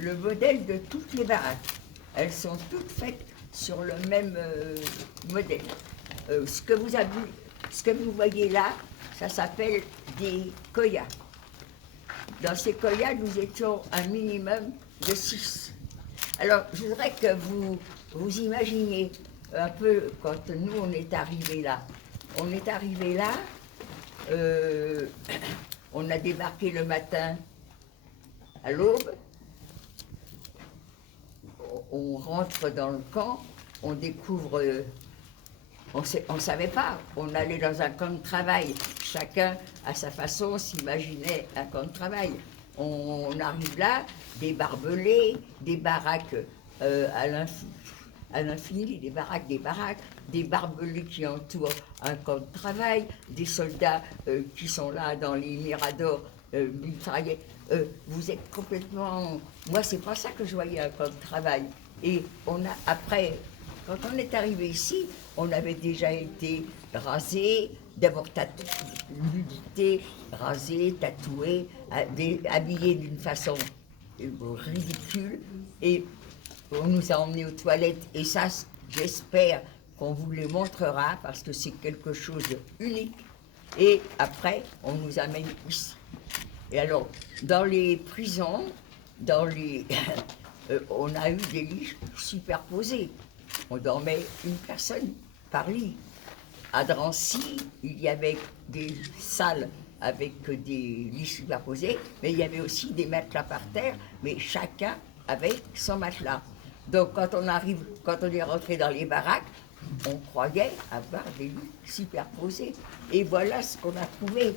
le modèle de toutes les baraques. Elles sont toutes faites sur le même modèle. Ce que vous voyez là, ça s'appelle des koyas. Dans ces koyas, nous étions un minimum de 6. Alors, je voudrais que vous imaginiez un peu quand nous, on est arrivés là. On est arrivés là, on a débarqué le matin à l'aube, on rentre dans le camp, on découvre, on ne savait pas, on allait dans un camp de travail, chacun à sa façon s'imaginait un camp de travail. On arrive là, des barbelés, des baraques à l'infini, des baraques, des barbelés qui entourent un camp de travail, des soldats qui sont là dans les miradors mitraillés. Vous êtes complètement... Moi, c'est pas ça que je voyais un camp de travail. Et après, quand on est arrivé ici, on avait déjà été rasé, d'abord nudité, rasé, tatoué, habillé d'une façon ridicule. Et on nous a emmenés aux toilettes. Et ça, j'espère qu'on vous les montrera parce que c'est quelque chose d'unique. Et après, on nous amène ici. Et alors, dans les prisons, on a eu des lits superposés. On dormait une personne par lit. À Drancy, il y avait des salles avec des lits superposés, mais il y avait aussi des matelas par terre, mais chacun avait son matelas. Donc quand on est rentré dans les baraques, on croyait avoir des lits superposés. Et voilà ce qu'on a trouvé.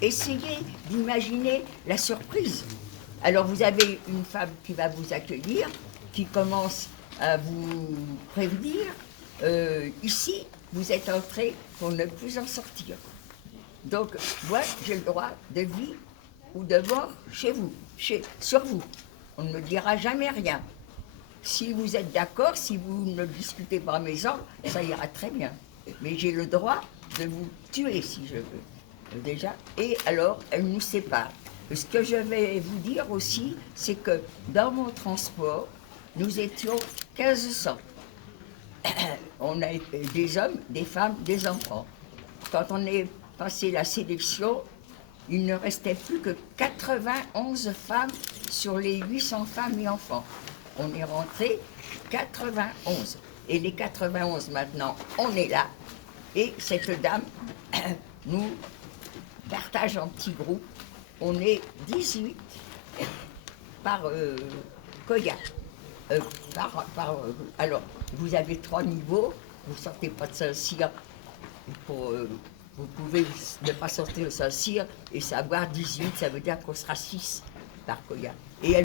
Essayez d'imaginer la surprise. Alors vous avez une femme qui va vous accueillir, qui commence à vous prévenir. Ici, vous êtes entré pour ne plus en sortir. Donc, moi, j'ai le droit de vie ou de mort chez vous, sur vous. On ne me dira jamais rien. Si vous êtes d'accord, si vous ne discutez pas mes ordres, ça ira très bien. Mais j'ai le droit de vous tuer si je veux, déjà. Et alors, elle nous sépare. Ce que je vais vous dire aussi, c'est que dans mon transport, nous étions 1500. On a des hommes, des femmes, des enfants. Quand on est passé la sélection, il ne restait plus que 91 femmes sur les 800 femmes et enfants. On est rentré 91. Et les 91 maintenant, on est là. Et cette dame nous partage en petits groupes. On est 18 par koya. Alors, vous avez 3 niveaux, vous ne sortez pas de Saint-Cyr, vous pouvez ne pas sortir de Saint-Cyr et savoir 18, ça veut dire qu'on sera 6 par koya. Et